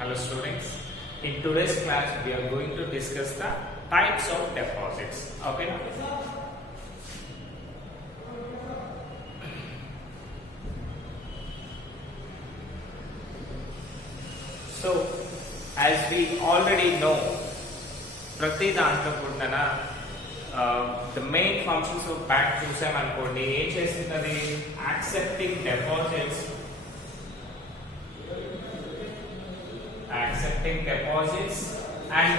Hello students, in today's class we are going to discuss the types of deposits. Okay. So as we already know, ప్రతి దాంట్లో కూడా the main functions of bank చూసామనుకోండి ఏం చేస్తున్నది accepting deposits and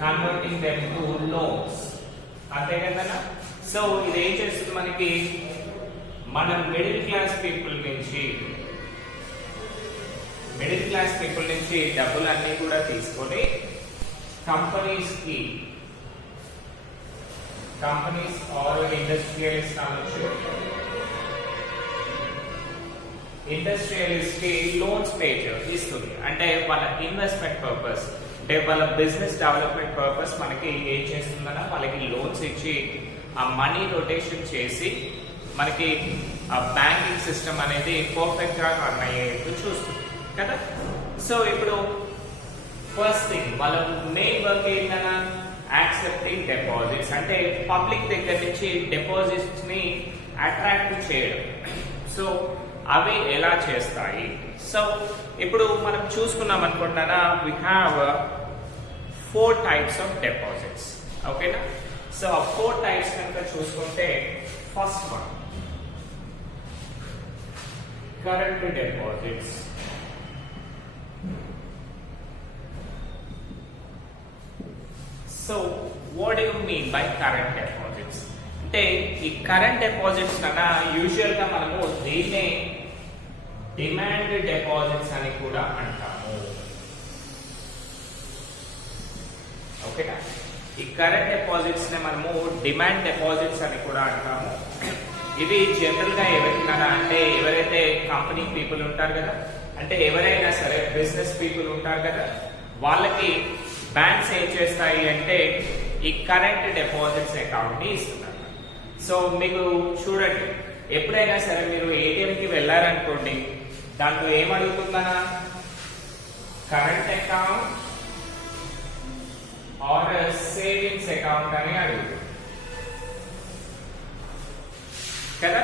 converting them to loans. అంతే కదా. So ఇది ఏం చేస్తుంది మనకి మనం మిడిల్ క్లాస్ పీపుల్ నుంచి డబ్బులన్నీ కూడా తీసుకొని కంపెనీస్ ఆర్ ఇండస్ట్రియలిస్ట్ కి లోన్స్ పే ఇస్తుంది. అంటే వాళ్ళ ఇన్వెస్ట్మెంట్ పర్పస్, అంటే వాళ్ళ బిజినెస్ డెవలప్మెంట్ పర్పస్ మనకి ఏం చేస్తుందన్నా వాళ్ళకి లోన్స్ ఇచ్చి ఆ మనీ రొటేషన్ చేసి మనకి ఆ బ్యాంకింగ్ సిస్టమ్ అనేది పర్ఫెక్ట్ గా రన్ అయ్యేట్టు చూస్తుంది కదా. సో ఇప్పుడు ఫస్ట్ థింగ్ వాళ్ళ మెయిన్ వర్క్ ఏంటన్నా యాక్సెప్టింగ్ డిపాజిట్స్, అంటే పబ్లిక్ దగ్గర నుంచి డిపాజిట్స్ ని అట్రాక్ట్ చేయడం. సో అవి ఎలా చేస్తాయి? సో ఇప్పుడు మనం చూసుకున్నాం అనుకుంటున్నా we have 4 types of deposits. ఓకేనా. సో ఆ 4 టైప్స్ కనుక చూసుకుంటే first one current deposits. So what you mean by current deposits? అంటే ఈ కరెంట్ డిపాజిట్స్ కన్నా యూజువల్ గా మనము దీన్నే డిమాండ్ డిపాజిట్స్ అని కూడా అంటాము. ఓకేనా. ఈ కరెంట్ డిపాజిట్స్ ని మనము డిమాండ్ డిపాజిట్స్ అని కూడా అంటాము. ఇవి జనరల్ గా ఎవరికైనా అంటే ఎవరైతే కంపెనీ పీపుల్ ఉంటారు కదా, అంటే ఎవరైనా సరే బిజినెస్ పీపుల్ ఉంటారు కదా, వాళ్ళకి బ్యాంక్స్ ఏం చేస్తాయి అంటే ఈ కరెంట్ డిపాజిట్స్ అకౌంట్ ని ఇస్తున్నారు. సో మీకు చూడండి, ఎప్పుడైనా సరే మీరు ఏటీఎం కి వెళ్ళారనుకోండి, దాంట్లో ఏమడుగుతుందా current account or savings account అని అడుగుతుంది కదా.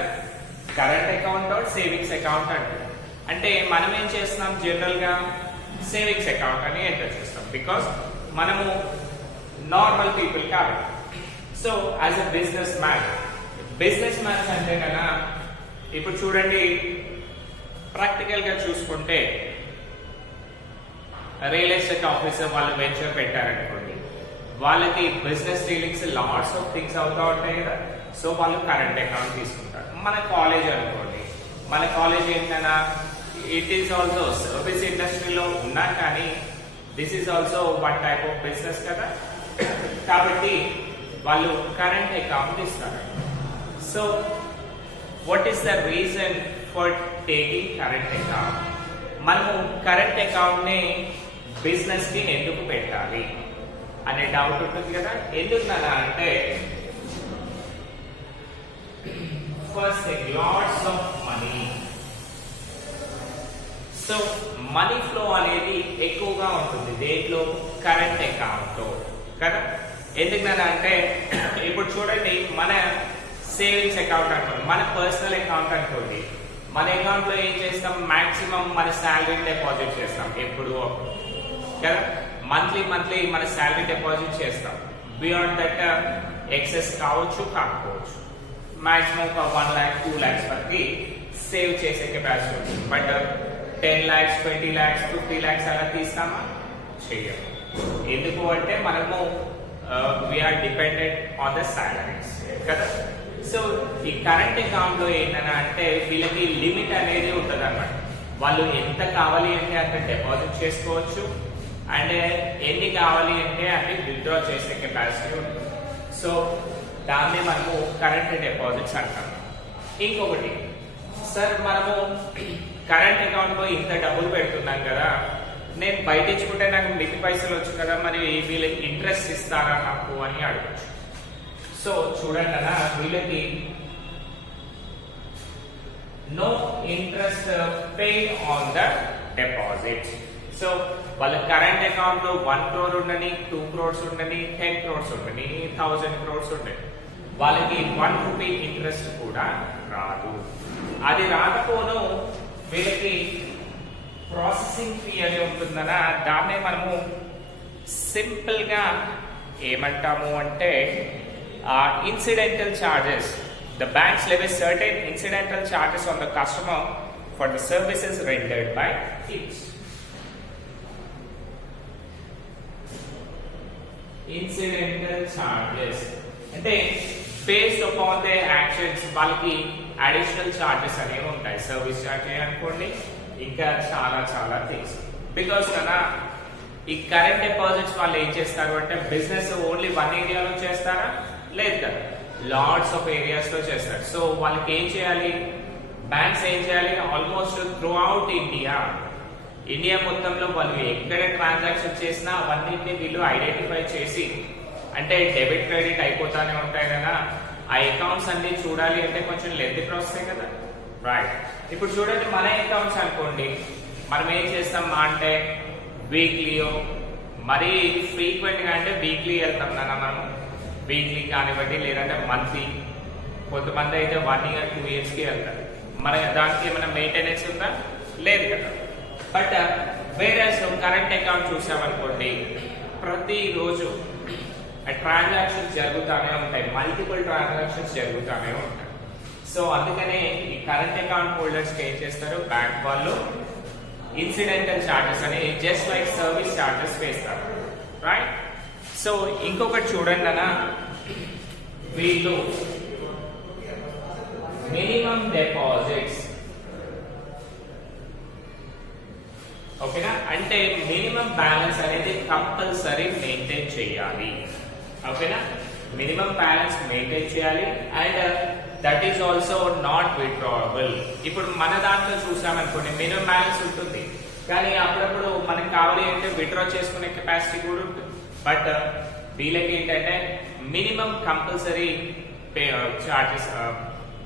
Current account or savings account అంటుంది. అంటే మనం ఏం చేస్తున్నాం జనరల్ గా సేవింగ్స్ అకౌంట్ అని ఎంటర్ చేస్తాం, బికాస్ మనము నార్మల్ పీపుల్ కాబట్టి. So as a businessman అంటే కదా, ఇప్పుడు చూడండి ప్రాక్టికల్ గా చూసుకుంటే రియల్ ఎస్టేట్ ఆఫీసర్ వాళ్ళు వెంచర్ పెట్టారనుకోండి, వాళ్ళకి business dealings lots of things అవుతా ఉంటాయి కదా. సో వాళ్ళు కరెంట్ అకౌంట్ తీసుకుంటారు. మన కాలేజ్ అనుకోండి, మన కాలేజ్ ఏంటన్నా ఇట్ ఈస్ ఆల్సో సర్వీస్ ఇండస్ట్రీలో ఉన్నా కానీ this is also one type of business కదా. కాబట్టి వాళ్ళు కరెంట్ అకౌంట్ ఇస్తారు. So what is the reason for taking current account? మనము కరెంట్ అకౌంట్ ని బిజినెస్ కి ఎందుకు పెట్టాలి అనే డౌట్ ఉంటుంది కదా. ఎందుకు అంటే first lots of money. So money flow అనేది ఎక్కువగా ఉంటుంది దేంట్లో? కరెంట్ అకౌంట్ లో కదా. ఎందుకు అంటే ఇప్పుడు చూడండి, మన సేవింగ్స్ అకౌంట్ అనుకోండి, మన పర్సనల్ అకౌంట్ అనుకోండి, మన అకౌంట్ లో ఏం చేస్తాం, మాక్సిమం మన శాలరీ డిపాజిట్ చేస్తాం ఎప్పుడు కదా. మంత్లీ మన శాలరీ డిపాజిట్ చేస్తాం. బియాండ్ దట్ ఎక్సెస్ కావచ్చు కాకపోవచ్చు, మాక్సిమం ఒక 1 lakh 2 lakhs వరకు సేవ్ చేసే కెపాసిటీ ఉంటుంది. బట్ 10 lakhs 20 lakhs 50 lakhs అలా తీస్తామా? చెయ్యము. ఎందుకు అంటే మనము we're dependent on the salaries కదా. సో ఈ కరెంట్ అకౌంట్ లో ఏంటంటే వీళ్ళకి లిమిట్ అనేది ఉంటుంది అన్నమాట. వాళ్ళు ఎంత కావాలి అంటే అంత డిపాజిట్ చేసుకోవచ్చు, అండ్ ఎన్ని కావాలి అంటే అన్ని విత్డ్రా చేసే కెపాసిటీ ఉంటుంది. సో దాన్ని మనము కరెంట్ డిపాజిట్స్ అంటాం. ఇంకొకటి, సార్ మనము కరెంట్ అకౌంట్ లో ఇంత డబ్బులు పెడుతున్నాం కదా, నేను బయట ఇచ్చుకుంటే నాకు మిగిలి పైసలు వచ్చు కదా, మరి వీళ్ళకి ఇంట్రెస్ట్ ఇస్తారా నాకు అని అడగచ్చు. సో చూడండి అన్న, వీళ్ళకి no interest paid on the deposit. So వాళ్ళ కరెంట్ అకౌంట్ లో 1 crore ఉండని, 2 crores ఉండని, 10 crores ఉండని, 1000 crores ఉండని, వాళ్ళకి 1 rupee ఇంట్రెస్ట్ కూడా రాదు. అది రాకపోను వీళ్ళకి ప్రాసెసింగ్ ఫీ అని ఉంటుందనా, దాన్నే మనము సింపుల్ గా ఏమంటాము అంటే incidental charges. The banks levy certain incidental charges on the customer for the services rendered by it. Incidental charges అంటే based upon their actions వాళ్ళకి అడిషనల్ చార్జెస్ అనేవి ఉంటాయి. సర్వీస్ చార్జ్ అనుకోండి, ఇంకా చాలా చాలా థింగ్స్. బికాస్ కదా ఈ కరెంట్ డిపాజిట్స్ వాళ్ళు ఏం చేస్తారు అంటే బిజినెస్ ఓన్లీ 1 ఏరియాలో చేస్తారా? లేదు కదా, లాట్స్ ఆఫ్ ఏరియాస్ లో చేస్తారు. సో వాళ్ళకి ఏం చేయాలి, బ్యాంక్స్ ఏం చేయాలి, ఆల్మోస్ట్ త్రూ అవుట్ ఇండియా మొత్తంలో వాళ్ళు ఎక్కడ ట్రాన్సాక్షన్ చేసినా అవన్నింటినీ వీళ్ళు ఐడెంటిఫై చేసి, అంటే డెబిట్ క్రెడిట్ అయిపోతానే ఉంటాయి కదా, ఆ అకౌంట్స్ అన్ని చూడాలి అంటే కొంచెం లెంతీ ప్రాసెస్ కదా, రైట్. ఇప్పుడు చూడండి మన అకౌంట్స్ అనుకోండి, మనం ఏం చేస్తాం అంటే వీక్లీయో, మరీ ఫ్రీక్వెంట్ గా అంటే వీక్లీ వెళ్తాం కదా మనం, వీక్లీ కానివ్వండి లేదంటే మంత్లీ, కొంతమంది అయితే 1 year 2 years కి వెళ్తారు. మరి దానికి ఏమైనా మెయింటెనెన్స్ ఉందా? లేదు కదా. బట్ వేరే కరెంట్ అకౌంట్ చూసామనుకోండి, ప్రతిరోజు ట్రాన్సాక్షన్స్ జరుగుతూనే ఉంటాయి, మల్టిపుల్ ట్రాన్సాక్షన్స్ జరుగుతూనే ఉంటాయి. సో అందుకనే ఈ కరెంట్ అకౌంట్ హోల్డర్స్ ఏం చేస్తారు, బ్యాంక్ వాళ్ళు ఇన్సిడెంటల్ చార్జెస్ అని జస్ట్ లైక్ సర్వీస్ చార్జెస్ వేస్తారు, రైట్. సో ఇంకొకటి చూడండి అన్న, వీళ్ళు మినిమం డిపాజిట్స్, ఓకేనా, అంటే మినిమం బ్యాలెన్స్ అనేది కంపల్సరీ మెయింటైన్ చేయాలి, ఓకేనా, మినిమం బ్యాలెన్స్ మెయింటైన్ చేయాలి. And that is also not withdrawable. ఇప్పుడు మన దాంట్లో చూసామనుకోండి మినిమం బ్యాలెన్స్ ఉంటుంది, కానీ అప్పుడప్పుడు మనకి కావాలి అంటే విత్డ్రా చేసుకునే కెపాసిటీ కూడా ఉంటుంది. బట్ వీళ్ళకి ఏంటంటే మినిమం కంపల్సరీ చార్జెస్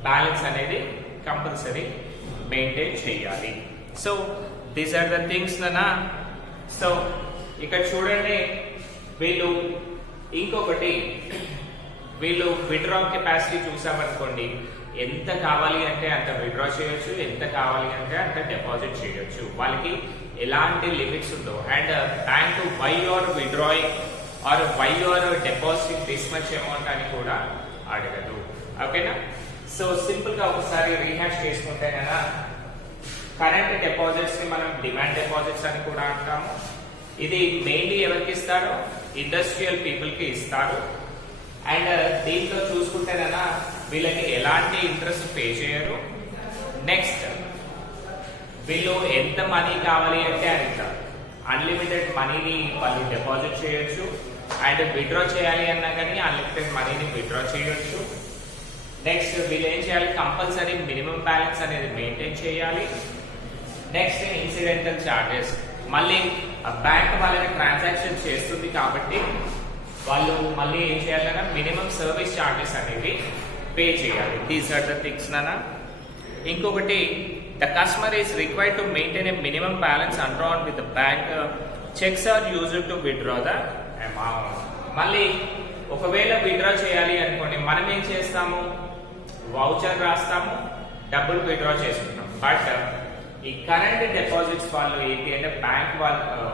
బ్యాలెన్స్ అనేది కంపల్సరీ మెయింటైన్ చేయాలి. So these are the things నానా. సో ఇక్కడ చూడండి, వీళ్ళు ఇంకొకటి వీళ్ళు విత్డ్రా కెపాసిటీ చూసామనుకోండి, ఎంత కావాలి అంటే అంత విత్డ్రా చేయొచ్చు, ఎంత కావాలి అంటే అంత డిపాజిట్ చేయొచ్చు, వాళ్ళకి ఎలాంటి లిమిట్స్ ఉండవు. And bank why you're withdrawing or why you're depositing this much amount అని కూడా అడగదు, ఓకేనా. సో సింపుల్ గా ఒకసారి రీహాష్ చేసుకుంటే కదా, కరెంట్ డిపాజిట్స్ ని మనం డిమాండ్ డిపాజిట్స్ అని కూడా అంటాము. ఇది మెయిన్లీ ఎవరికి ఇస్తారు, ఇండస్ట్రియల్ పీపుల్ కి ఇస్తారు. అండ్ దీంట్లో చూసుకుంటే కదా వీళ్ళకి ఎలాంటి ఇంట్రెస్ట్ పే చేయరు. నెక్స్ట్ వీళ్ళు ఎంత మనీ కావాలి అంటే అంత అన్లిమిటెడ్ మనీని వాళ్ళు డిపాజిట్ చేయొచ్చు. అండ్ విత్డ్రా చేయాలి అన్నా కానీ అన్లిమిటెడ్ మనీని విత్డ్రా చేయొచ్చు. నెక్స్ట్ వీళ్ళు ఏం చేయాలి, కంపల్సరీ మినిమం బ్యాలెన్స్ అనేది మెయింటైన్ చేయాలి. నెక్స్ట్ ఇన్సిడెంటల్ చార్జెస్, మళ్ళీ బ్యాంక్ వాళ్ళకి ట్రాన్సాక్షన్ చేస్తుంది కాబట్టి వాళ్ళు మళ్ళీ ఏం చేయాలన్నా మినిమం సర్వీస్ చార్జెస్ అనేవి పే చేయాలి. దీస్ ఆర్ ద థింగ్స్ నానా. ఇంకొకటి, the customer is required to maintain a minimum balance undrawn with the bank. Cheques are used to withdraw the amount. మళ్ళీ ఒకవేళ విత్డ్రా చేయాలి అనుకోండి, మనం ఏం చేస్తాము, వౌచర్ రాస్తాము, డబ్బులు విత్డ్రా చేసుకుంటాం. బట్ ఈ కరెంట్ డిపాజిట్స్ వాళ్ళు ఏంటి అంటే బ్యాంక్ వాళ్ళు,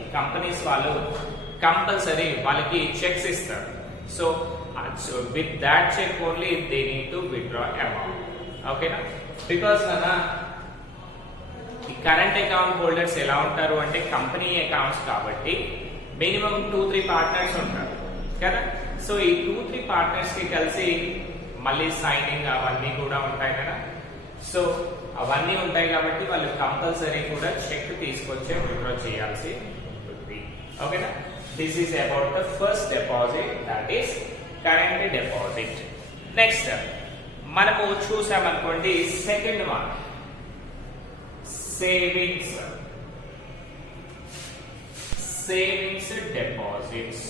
ఈ కంపెనీస్ వాళ్ళు కంపల్సరీ వాళ్ళకి చెక్స్ ఇస్తారు. So with that cheque only they need to withdraw amount, ఓకేనా. బికాస్ కదా ఈ కరెంట్ అకౌంట్ హోల్డర్స్ ఎలా ఉంటారు అంటే కంపెనీ అకౌంట్స్ కాబట్టి మినిమం 2-3 పార్ట్నర్స్ ఉంటారు కదా. సో ఈ 2-3 పార్ట్నర్స్ కి కలిసి మళ్ళీ సైనింగ్ అవన్నీ కూడా ఉంటాయి కదా. సో అవన్నీ ఉంటాయి కాబట్టి వాళ్ళు కంపల్సరీ కూడా చెక్ తీసుకొచ్చే విత్డ్రా చేయాల్సి ఉంటుంది, ఓకేనా. This is about the first deposit, that is current deposit. Next మనము చూసామనుకోండి second one, savings. Savings deposits.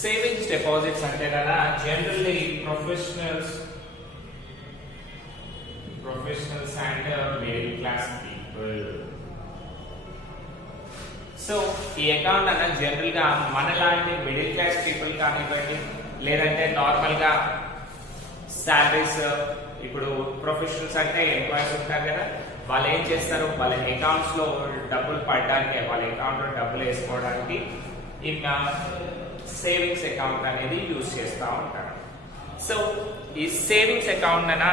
Savings deposits అంటే కదా generally professionals and middle class people ఈ అకౌంట్ అన్న జనరల్ గా మనలాంటి మిడిల్ క్లాస్ పీపుల్ కానివ్వండి, లేదంటే నార్మల్ గా శాలరీస్, ఇప్పుడు ప్రొఫెషనల్స్ అంటే ఎంప్లాయీస్ ఉంటారు కదా, వాళ్ళు ఏం చేస్తారు, వాళ్ళ అకౌంట్స్ లో డబ్బులు పడడానికి, వాళ్ళ అకౌంట్ లో డబ్బులు వేసుకోవడానికి ఇంకా సేవింగ్స్ అకౌంట్ అనేది యూజ్ చేస్తూ ఉంటారు. సో ఈ సేవింగ్స్ అకౌంట్ అన్న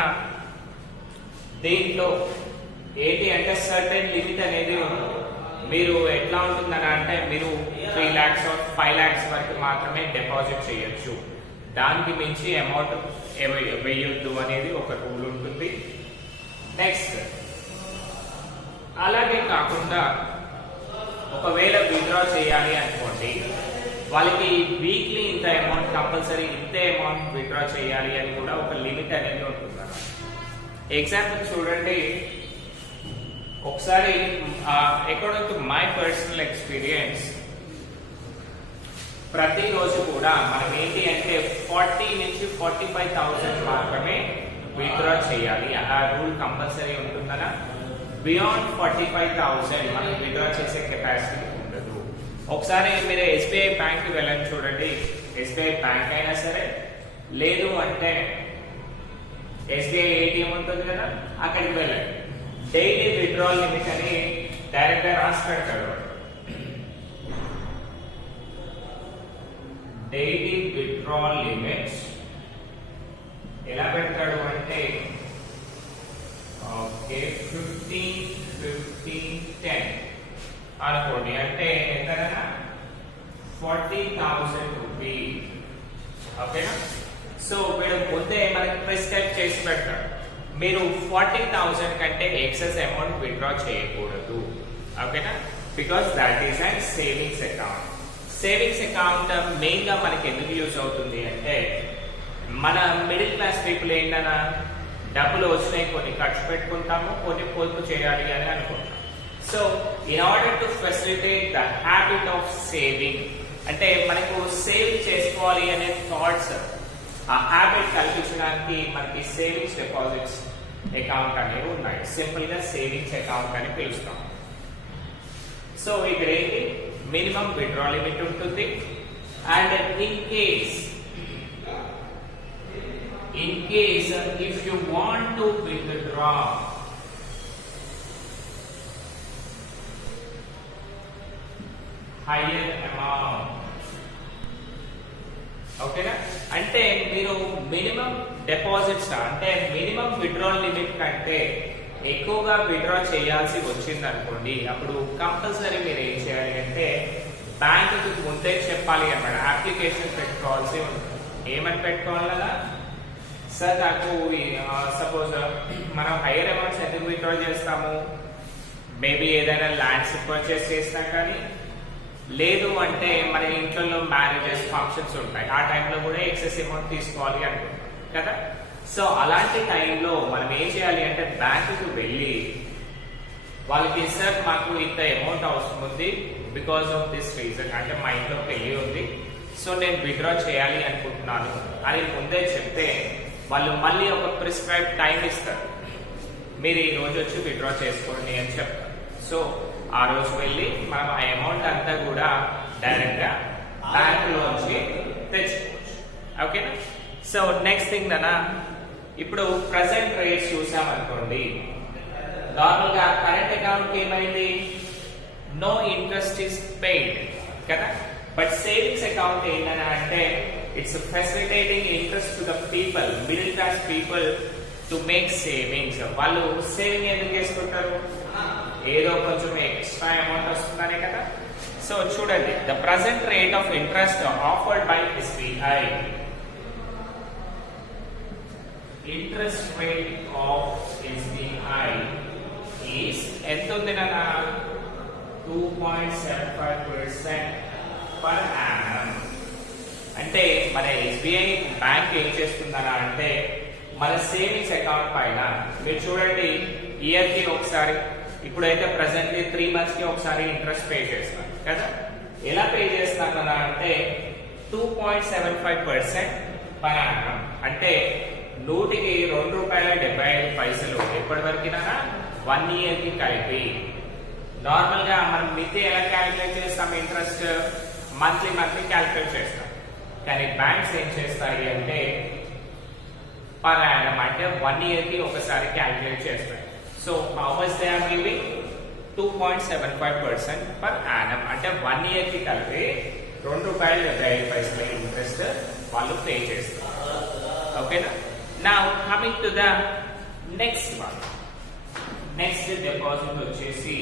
దీంట్లో ఏంటి అంటే సర్టెన్ లిమిట్ అనేది ఉంటుంది. మీరు ఎట్లా ఉంటుందని అంటే మీరు 3 lakhs or 5 lakhs వరకు మాత్రమే డిపాజిట్ చేయొచ్చు, దానికి మించి అమౌంట్ వేయొద్దు అనేది ఒక రూల్ ఉంటుంది. నెక్స్ట్ అలాగే కాకుండా ఒకవేళ విత్డ్రా చేయాలి అనుకోండి, వాళ్ళకి వీక్లీ ఇంత అమౌంట్ కంపల్సరీ, ఇంతే అమౌంట్ విత్డ్రా చేయాలి అని కూడా ఒక లిమిట్ అనేది ఉంటుంది. ఎగ్జాంపుల్ చూడండి, ఒకసారి according to my personal experience, ప్రతిరోజు కూడా మనం ఏంటి అంటే 40 నుంచి 45,000 మాత్రమే విత్డ్రా చేయాలి. ఆ రూల్ కంపల్సరీ ఉంటుందనా. బియాండ్ 45,000 మనం విత్డ్రా చేసే కెపాసిటీ ఉండదు. ఒకసారి మీరు ఎస్బీఐ బ్యాంక్ కి వెళ్ళండి, చూడండి, ఎస్బీఐ బ్యాంక్ అయినా సరే, లేదు అంటే ఎస్బీఐ ఏటీఎం ఉంటుంది కదా, అక్కడికి వెళ్ళండి. డైలీ విత్డ్రాల్ లిమిట్ అని డైరెక్ట్ గా రాసి పెడతాడు. డైలీ విత్డ్రాల్ లిమిట్స్ ఎలా పెడతాడు అంటే ఓకే 15-15-10 అనుకోండి, అంటే ఎంతనా 40,000 రూపీస్. ఓకేనా. సో వీడు ముందే మనకి ప్రిస్క్రైబ్ చేసి పెడతాడు, మీరు 40,000 కంటే ఎక్సెస్ అమౌంట్ విత్డ్రా చేయకూడదు. ఓకేనా. Because that is and savings account. Savings account main గా మనకి ఎందుకు యూజ్ అవుతుంది అంటే, మన మిడిల్ క్లాస్ పీపుల్ ఏంటన్నా డబ్బులు వచ్చినాయి, కొన్ని ఖర్చు పెట్టుకుంటాము, కొన్ని పొదుపు చేయాలి అని అనుకుంటాం. So in order to facilitate the habit of saving, అంటే మనకు సేవింగ్ చేసుకోవాలి అనే థాట్స్, ఆ హ్యాబిట్ కల్పించడానికి మనకి సేవింగ్స్ డిపాజిట్స్ అకౌంట్ అనేవి ఉన్నాయి. సింపుల్ గా సేవింగ్స్ అకౌంట్ అని పిలుస్తాం. సో ఇక్కడ ఏంటి, మినిమం విత్డ్రా లిమిట్ ఉంటుంది. And in case if you want to withdraw higher amount, ఓకేనా, అంటే మీరు మినిమం డిపాజిట్స్ అంటే మినిమం విత్డ్రాల్ లిమిట్ కంటే ఎక్కువగా విత్డ్రా చేయాల్సి వచ్చింది అనుకోండి, అప్పుడు కంపల్సరీ మీరు ఏం చేయాలి అంటే బ్యాంకుకి ముందే చెప్పాలి అన్నమాట. అప్లికేషన్ పెట్టుకోవాల్సి ఉంటుంది. ఏమని పెట్టుకోవాలి కదా, సార్ నాకు సపోజ్ మనం హైయర్ అమౌంట్స్ ఎందుకు విత్డ్రా చేస్తాము, మేబీ ఏదైనా ల్యాండ్స్ పర్చేస్ చేసినా కానీ, లేదు అంటే మన ఇంట్లో మ్యారేజెస్ ఫంక్షన్స్ ఉంటాయి, ఆ టైంలో కూడా ఎక్సెస్ అమౌంట్ తీసుకోవాలి అనుకుంటాం కదా. సో అలాంటి టైంలో మనం ఏం చేయాలి అంటే బ్యాంకుకు వెళ్ళి వాళ్ళకి, సార్ మాకు ఇంత అమౌంట్ అవసరం ఉంది బికాస్ ఆఫ్ దిస్ రీజన్, అంటే మా ఇంట్లో పెళ్లి ఉంది, సో నేను విత్డ్రా చేయాలి అనుకుంటున్నాను అని ముందే చెప్తే వాళ్ళు మళ్ళీ ఒక ప్రిస్క్రైబ్ టైం ఇస్తారు, మీరు ఈ రోజు వచ్చి విత్డ్రా చేసుకోండి అని చెప్తారు. సో ఆ రోజు వెళ్ళి మనం ఆ అమౌంట్ అంతా కూడా డైరెక్ట్ గా బ్యాంక్ లోంచి తెచ్చుకోవచ్చు. ఓకేనా. సో నెక్స్ట్ థింగ్ అన్న, ఇప్పుడు ప్రెసెంట్ రేట్స్ చూసామనుకోండి, నార్మల్ గా కరెంట్ అకౌంట్ కి ఏమైంది, నో ఇంట్రెస్ట్ ఇస్ పెయిడ్ కదా. బట్ సేవింగ్స్ అకౌంట్ ఏంటని అంటే it's facilitating interest to the people, middle class people to make savings. వాళ్ళు సేవింగ్ ఎందుకు చేసుకుంటారు, ఏదో కొంచెం ఎక్స్ట్రా అమౌంట్ వస్తుందనే కదా. సో చూడండి, the present rate of interest offered by SBI, interest rate of SBI is ఎంత ఉంది నాన్న, 2.75% పర్ యానం. అంటే మన ఎస్బీఐ బ్యాంక్ ఏం చేస్తుందనా అంటే మన సేవింగ్స్ అకౌంట్ పైన మీరు చూడండి, ఇయర్ కి ఒకసారి, ఇప్పుడైతే ప్రెసెంట్లీ 3 months కి ఒకసారి ఇంట్రెస్ట్ పే చేస్తాను కదా. ఎలా పే చేస్తాను కదా అంటే 2.75% పర్ యానం, అంటే 100కి ₹2.75 ఎప్పటి వరకునా 1 year కి కలిపి నార్మల్ గా మనం మితి ఎలా క్యాలిక్యులేట్ చేస్తాం? ఇంట్రెస్ట్ మంత్లీ క్యాలిక్యులేట్ చేస్తాం. కానీ బ్యాంక్స్ ఏం చేస్తాయి అంటే పర్ యానం అంటే 1 year కి ఒకసారి క్యాలిక్యులేట్ చేస్తాయి. So how much they are giving? 2.75% per annum అంటే 1 year కి కలిపి ₹2.5 ఇంట్రెస్ట్ వాళ్ళు పే చేస్తారు. ఓకేనా? Now coming to the next one. Next deposit వచ్చేసి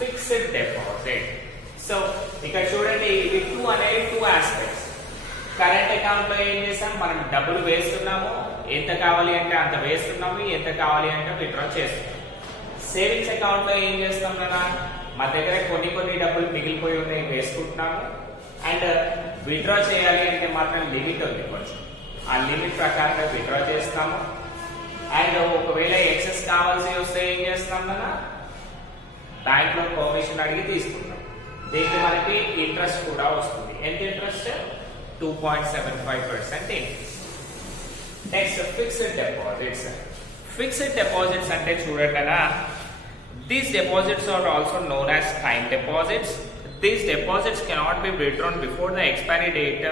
ఫిక్స్డ్ డిపాజిట్. సో ఇక్కడ చూడండి, ఇవి టూ ఆస్పెక్ట్స్. కరెంట్ అకౌంట్ లో ఏం చేస్తాం? మనం డబ్బులు వేస్తున్నాము, ఎంత కావాలి అంటే అంత వేస్తున్నాము, ఎంత కావాలి అంటే విత్డ్రా చేస్తున్నాము. సేవింగ్స్ అకౌంట్ లో ఏం చేస్తాం కదా, మా దగ్గర కొన్ని డబ్బులు మిగిలిపోయి ఉన్నాయి, వేసుకుంటున్నాము. అండ్ విత్డ్రా చేయాలి అంటే మాత్రం లిమిట్ ఉంది కొంచెం, ఆ లిమిట్ ప్రకారంగా విత్డ్రా చేస్తాము. అండ్ ఒకవేళ ఎక్సెస్ కావాల్సి వస్తే ఏం చేస్తాం కదా, బ్యాంక్ లో పర్మిషన్ అడిగి తీసుకుంటాం. దీనికి మనకి ఇంట్రెస్ట్ కూడా వస్తుంది. ఎంత interest? 2.75% interest. Next fixed deposits. Fixed deposits అంటే చూడండి, these deposits are also known as time deposits. These deposits cannot be withdrawn before the expiry date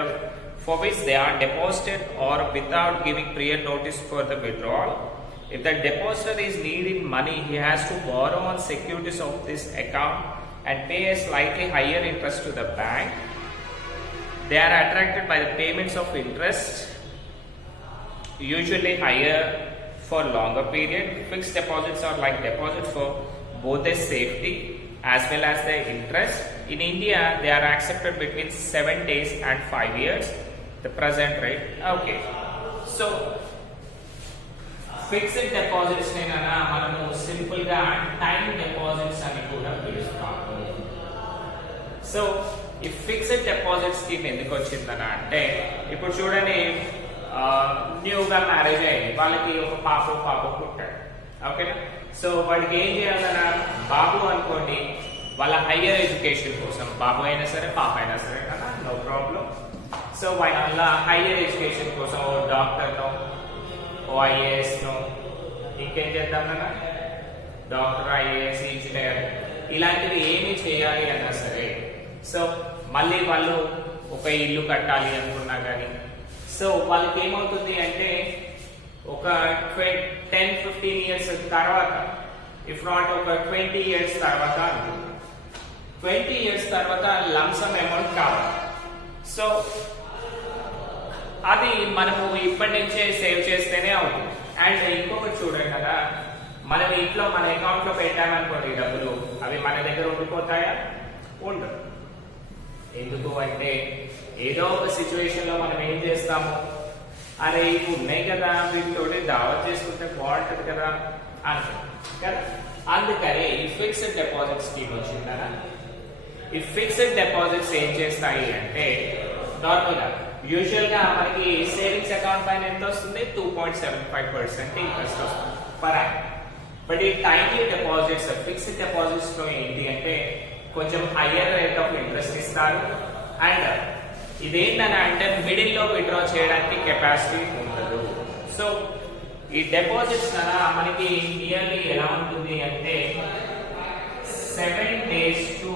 for which they are deposited or without giving prior notice for the withdrawal. If the depositor is needing money, he has to borrow on securities of this account and pay a slightly higher interest to the bank. They are attracted by the payments of interest, usually higher for longer period. Fixed deposits are like deposits for both the safety as well as the interest. In India, they are accepted between 7 days and 5 years. The present rate. Okay. So, fixed deposits మనము simple గా time deposits అని కూడా పిలుస్తాము. So ఈ fixed deposit scheme ఎందుకు వచ్చిందని అంటే, ఇప్పుడు చూడండి, న్యూగా మ్యారేజ్ అయ్యింది, వాళ్ళకి ఒక పాప పుట్టాడు. ఓకేనా? సో వాడికి ఏం చేయాలన్నా, బాబు అనుకోండి, వాళ్ళ హయ్యర్ ఎడ్యుకేషన్ కోసం, బాబు అయినా సరే పాప అయినా సరే కదా, నో ప్రాబ్లం. సో వాళ్ళ హయ్యర్ ఎడ్యుకేషన్ కోసం ఓ డాక్టర్నో, ఓ ఐఏఎస్నో, ఇంకేం చేద్దాం కదా, డాక్టర్, ఐఏఎస్, ఇంజనీర్, ఇలాంటివి ఏమి చేయాలి అన్నా సరే, సో మళ్ళీ వాళ్ళు ఒక ఇల్లు కట్టాలి అనుకున్నా కానీ, సో వాళ్ళకి ఏమవుతుంది అంటే ఒక 10-15 years తర్వాత, ఇఫ్ నాట్ ఒక 20 years తర్వాత, 20 years తర్వాత లంసమ్ అమౌంట్ కావాలి. సో అది మనము ఇప్పటి నుంచే సేవ్ చేస్తేనే అవుతుంది. అండ్ ఇంకొకటి చూడండి కదా, మనం ఇంట్లో మన అకౌంట్ లో పెట్టామనుకోండి డబ్బులు, అవి మన దగ్గర ఉండిపోతాయా? ఉండవు. ఎందుకు అంటే ఏదో ఒక సిచ్యువేషన్ లో మనం ఏం చేస్తాము, అరే ఇవి ఉన్నాయి కదా, వీటితో దావత్ చేసుకుంటే బాగుంటుంది కదా అనుకుంటాం కదా. అందుకనే ఈ ఫిక్స్డ్ డిపాజిట్ స్కీమ్ వచ్చిందా. ఈ ఫిక్స్డ్ డిపాజిట్స్ ఏం చేస్తాయి అంటే, నార్మల్ గా యూజువల్ గా మనకి సేవింగ్స్ అకౌంట్ పైన ఎంత వస్తుంది? 2.75% ఇంట్రెస్ట్ వస్తుంది పర్ యానం. బట్ ఈ టైమ్లీ డిపాజిట్స్, ఫిక్స్డ్ డిపాజిట్స్ లో ఏంటి అంటే కొంచెం హయ్యర్ రేట్ ఆఫ్ ఇంట్రెస్ట్ ఇస్తారు. అండ్ ఇదేంటని అంటే మిడిల్ లో విత్డ్రా చేయడానికి కెపాసిటీ ఉండదు. సో ఈ డిపాజిట్స్ మనకి నియర్లీ ఎలా ఉంటుంది అంటే 7 days to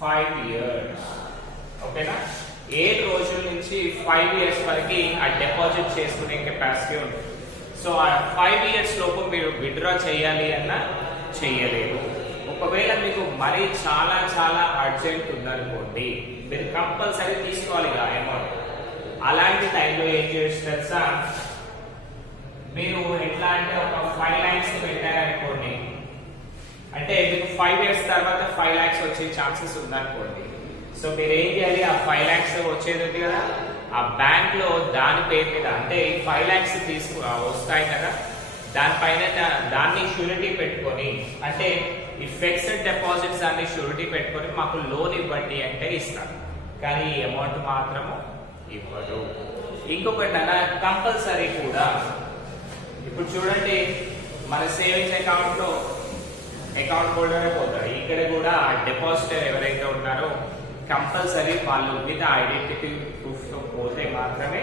5 years. ఓకేనా? 7 రోజుల నుంచి 5 years వరకు ఆ డిపాజిట్ చేసుకునే కెపాసిటీ ఉంటుంది. సో ఆ 5 years లోపు మీరు విత్డ్రా చేయాలి అన్నా చేయలేరు. ఒకవేళ మీకు మరీ చాలా అర్జెంట్ ఉందనుకోండి, మీరు కంపల్సరీ తీసుకోవాలి ఆ అమౌంట్. అలాంటి టైంలో ఏం చేయొచ్చు తెలుసా, మీరు ఎట్లా అంటే ఒక 5 lakhs పెట్టారనుకోండి, అంటే మీకు 5 years తర్వాత 5 lakhs వచ్చే ఛాన్సెస్ ఉందనుకోండి. సో మీరు ఏం చేయాలి, ఆ 5 lakhs వచ్చేది ఉంది కదా, ఆ బ్యాంక్ లో దాని పేరు మీద, అంటే ఈ 5 lakhs వస్తాయి కదా, దానిపైన దాన్ని షూరిటీ పెట్టుకొని, అంటే ఈ ఫిక్స్డ్ డిపాజిట్స్ దాన్ని షూరిటీ పెట్టుకొని మాకు లోన్ ఇవ్వండి అంటే ఇస్తారు, కానీ ఈ అమౌంట్ మాత్రము ఇవ్వడు. ఇంకొకటి కంపల్సరీ కూడా, ఇప్పుడు చూడండి మన సేవింగ్స్ అకౌంట్ లో అకౌంట్ హోల్డర్ పోతారు, ఇక్కడ కూడా డిపాజిటర్ ఎవరైతే ఉన్నారో కంపల్సరీ వాళ్ళు విత్ ఐడెంటిటీ ప్రూఫ్ తో పోతే మాత్రమే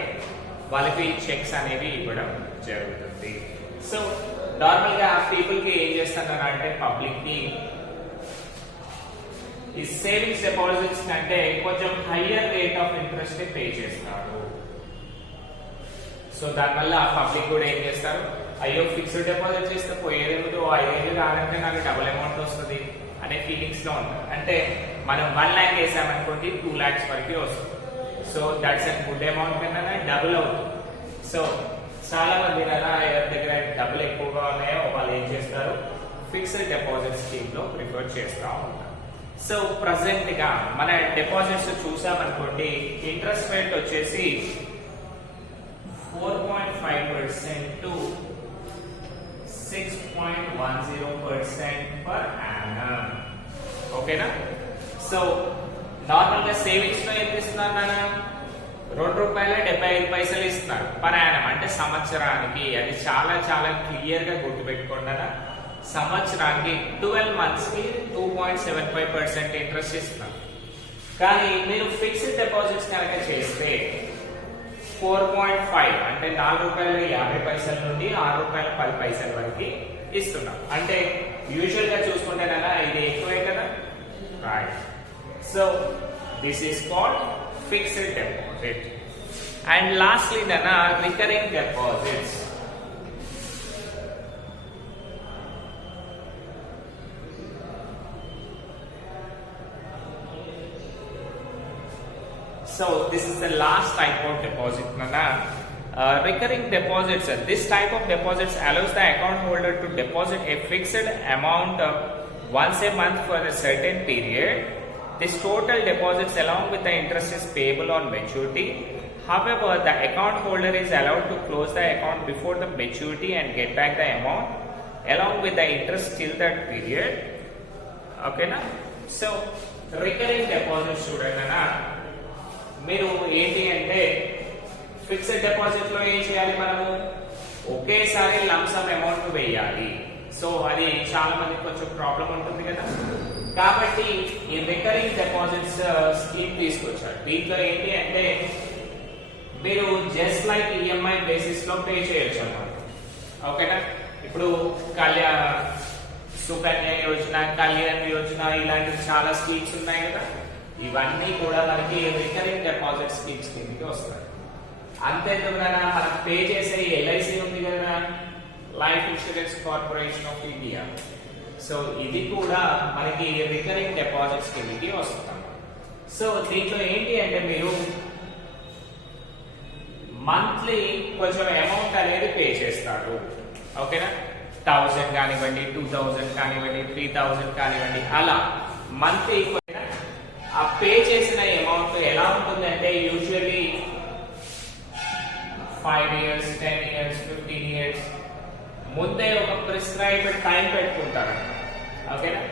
వాళ్ళకి చెక్స్ అనేవి ఇవ్వడం జరుగుతుంది. సో నార్మల్ గా పీపుల్ కి ఏం చేస్తున్నారు అంటే పబ్లిక్ కి ఈ సేవింగ్స్ డిపాజిట్స్ కంటే కొంచెం హయ్యర్ రేట్ ఆఫ్ ఇంట్రెస్ట్ ని పే చేస్తారు. సో దానివల్ల పబ్లిక్ కూడా ఏం చేస్తారు, అయ్యో ఫిక్స్డ్ డిపాజిట్ చేస్తే పోయేదేమిటో 5 ఏళ్ళు కాదంటే నాకు డబుల్ అమౌంట్ వస్తుంది అనే ఫీలింగ్స్ లో ఉంటారు. అంటే మనం 1 lakh వేసామనుకోండి 2 lakhs వరకు వస్తుంది. So that's a good amount కన్నా డబుల్ అవుతుంది. సో చాలా మంది ఎవరి దగ్గర డబ్బులు ఎక్కువగా ఉన్నాయో వాళ్ళు ఏం చేస్తారు, ఫిక్స్డ్ డిపాజిట్ స్కీమ్ లో ప్రిఫర్ చేస్తూ ఉంటారు. సో ప్రజెంట్ గా మన డిపాజిట్స్ చూసామనుకోండి, ఇంట్రెస్ట్ రేట్ వచ్చేసి 4.5% to 6.10% per annum. ఓకేనా? సో నార్మల్ గా సేవింగ్స్ లో ఎంత ఇస్తున్నారు నాన్న, ₹2.75 ఇస్తున్నారు పర్ యానం, అంటే సంవత్సరానికి. అది చాలా చాలా క్లియర్ గా గుర్తుపెట్టుకోండి. సంవత్సరానికి 12 months కి 2.75% ఇంట్రెస్ట్ ఇస్తున్నారు. కానీ మీరు ఫిక్స్డ్ డిపాజిట్స్ కనుక చేస్తే 4.5 అంటే ₹4.50 నుండి ₹6.10 వరకు ఇస్తున్నాం. అంటే యూజువల్ గా చూసుకుంటేనన్నా ఇది ఎక్కువే కదా, right? So this is called fixed deposit. And lastly నన్నా recurring deposits. So this is the last type of deposit, Nana. Recurring deposits. This type of deposits allows the account holder to deposit a fixed amount once a month for a certain period. This total deposits along with the interest is payable on maturity. However, the account holder is allowed to close the account before the maturity and get back the amount along with the interest till that period. Okay, na? So recurring deposits చూడండి, మీరు ఏంటి అంటే fixed deposit లో ఏం చేయాలి, మనము ఒకేసారి lump sum amount వేయాలి. సో అది చాలా మందికి కొంచెం ప్రాబ్లం ఉంటుంది కదా. కాబట్టి ఈ రికరింగ్ డిపాజిట్స్ స్కీమ్ తీసుకొచ్చారు. దీంట్లో ఏంటి అంటే మీరు జస్ట్ లైక్ ఈఎంఐ బేసిస్ లో పే చేయొచ్చు అన్నమాట. ఓకేనా? ఇప్పుడు సుకన్య యోజన, కళ్యాణ్ యోజన ఇలాంటి చాలా స్కీమ్స్ ఉన్నాయి కదా, ఇవన్నీ కూడా మనకి రికరింగ్ డిపాజిట్ స్కీమ్స్ కిందకి వస్తాయి. అంతేకాకుండా మనం పే చేసే ఎల్ఐసి ఉంది కదా, life insurance corporation of India. So ఇది కూడా మనకి రికరింగ్ డిపాజిట్స్ కిందకి వస్తుంది. సో దీంట్లో ఏంటి అంటే మీరు మంత్లీ కొంచెం అమౌంట్ అనేది పే చేస్తారు. ఓకేనా? 1000 కానివ్వండి, 2000 కానివ్వండి, 3000 కానివ్వండి, అలా మంత్లీ ఆ పే చేసిన అమౌంట్ ఎలా ఉంటుందంటే యూజువల్లీ 5 years, 10 years, 15 years ముందే ఒక ప్రిస్క్రైబ్డ్ టైం పెట్టుకుంటారు. ఓకేనా?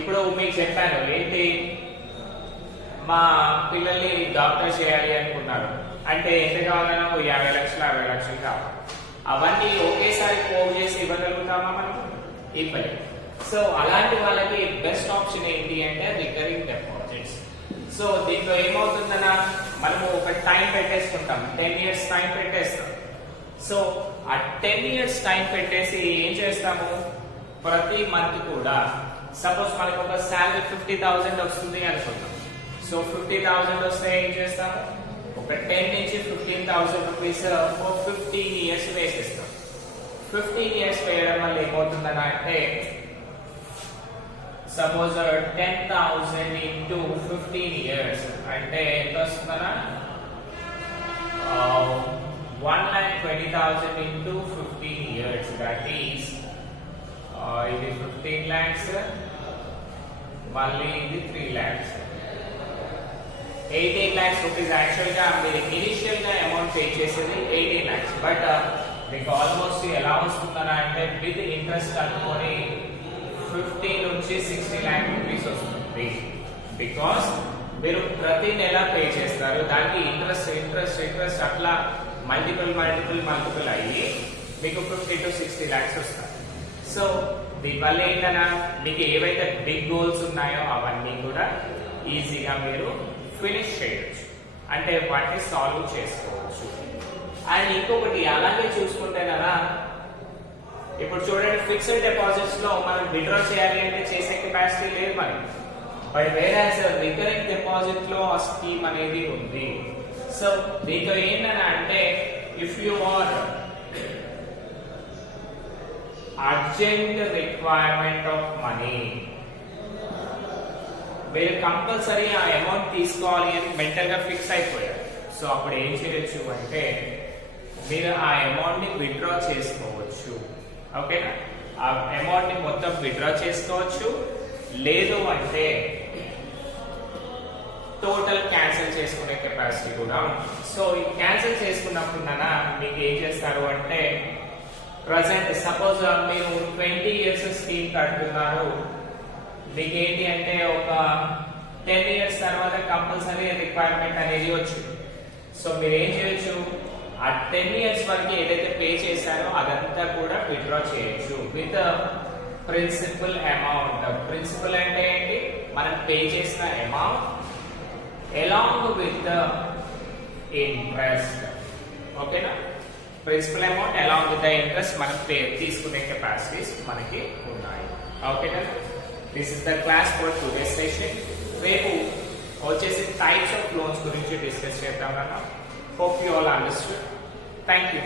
ఇప్పుడు మీకు చెప్పాను ఏంటి, మా పిల్లల్ని డాక్టర్ చేయాలి అనుకున్నారు అంటే ఎంత కావాలన్నా 50 లక్షలు 60 లక్షలు కావాలి. అవన్నీ ఒకేసారి పోగు చేసి ఇవ్వగలుగుతామా మనం? ఇవ్వలేము. సో అలాంటి వాళ్ళకి బెస్ట్ ఆప్షన్ ఏంటి అంటే రికరింగ్ డిపాజిట్స్. సో దీంట్లో ఏమవుతుందన్నా మనము ఒక టైం పెట్టేసుకుంటాం, 10 years టైం పెట్టేస్తాం. సో ఆ 10 years టైం పెట్టేసి ఏం చేస్తాము, ప్రతి మంత్ కూడా సపోజ్ మనకు ఒక శాలరీ 50,000 వస్తుంది అనుకుంటాం. సో 50,000 వస్తే ఏం చేస్తాము, ఒక 10 నుంచి 15,000 రూపీస్ 15 years వేసేస్తాం. 15 years వేయడం వల్ల ఏమవుతుందన్నా అంటే సపోజ్ 10,000 into 15 years అంటే ఎంత వస్తుందన్నా 1,20,000 into 15 years. That is ఇది 15 lakhs, మళ్ళీ ఇది 3 lakhs. 18 lakhs rupees యాక్చువల్ గా మీరు ఇనిషియల్ గా అమౌంట్ పే చేసేది 18 lakhs. బట్ మీకు ఆల్మోస్ట్ ఎలా వస్తుందన్నా అంటే విత్ ఇంట్రెస్ట్ కలుపుకొని 50 నుంచి 60 lakh rupees వస్తుంది. బికాస్ మీరు ప్రతి నెల పే చేస్తారు, దానికి ఇంట్రెస్ట్ అట్లా మల్టిపుల్ అయ్యి మీకు 50 to 60 lakhs వస్తాయి. సో దీనివల్ల ఏంటన్నా మీకు ఏవైతే బిగ్ గోల్స్ ఉన్నాయో అవన్నీ కూడా ఈజీగా మీరు ఫినిష్ చేయొచ్చు, అంటే వాటిని సాల్వ్ చేసుకోవచ్చు. అండ్ ఇంకొకటి అలాగే చూసుకుంటేనా ఇప్పుడు చూడండి ఫిక్స్డ్ డిపాజిట్స్ లో మనం విత్డ్రా చేయాలి అంటే చేసే కెపాసిటీ లేదు మరి. బట్ వేరే రికరింగ్ డిపాజిట్ లో ఆ స్కీమ్ అనేది ఉంది. సో దీంతో ఏంటని అంటే if you are urgent requirement of money, మీరు కంపల్సరీ ఆ అమౌంట్ తీసుకోవాలి అని మెంటల్ గా ఫిక్స్ అయిపోయారు. సో అప్పుడు ఏం చేయొచ్చు అంటే మీరు ఆ అమౌంట్ ని విత్డ్రా చేసుకోవచ్చు. ఓకేనా, ఆ అమౌంట్ ని మొత్తం విత్డ్రా చేసుకోవచ్చు. లేదు అంటే టోటల్ క్యాన్సిల్ చేసుకునే కెపాసిటీ కూడా ఉంది. సో ఈ క్యాన్సిల్ చేసుకున్నప్పుడు మీకు ఏం చేస్తారు అంటే ప్రజెంట్ సపోజ్ మీరు 20 years స్కీమ్ కడుతున్నారు, మీకు ఏంటి అంటే ఒక 10 years తర్వాత కంపల్సరీ రిక్వైర్మెంట్ అనేది వచ్చింది. సో మీరు ఏం చేయొచ్చు, ఆ 10 years వరకు ఏదైతే పే చేశారో అదంతా కూడా విత్డ్రా చేయొచ్చు విత్ ప్రిన్సిపల్ అమౌంట్. ప్రిన్సిపల్ అంటే ఏంటి, మనం పే చేసిన అమౌంట్ అలాంగ్ విత్ ఇంట్రెస్ట్. ఓకేనా, principal amount along with the interest మనం పే తీసుకునే కెపాసిటీస్ మనకి ఉన్నాయి. ఓకేనా, this is the class for today session. రేపు వచ్చేసి టైప్స్ ఆఫ్ లోన్స్ గురించి డిస్కస్ చేద్దాం. Hope you all understood. Thank you.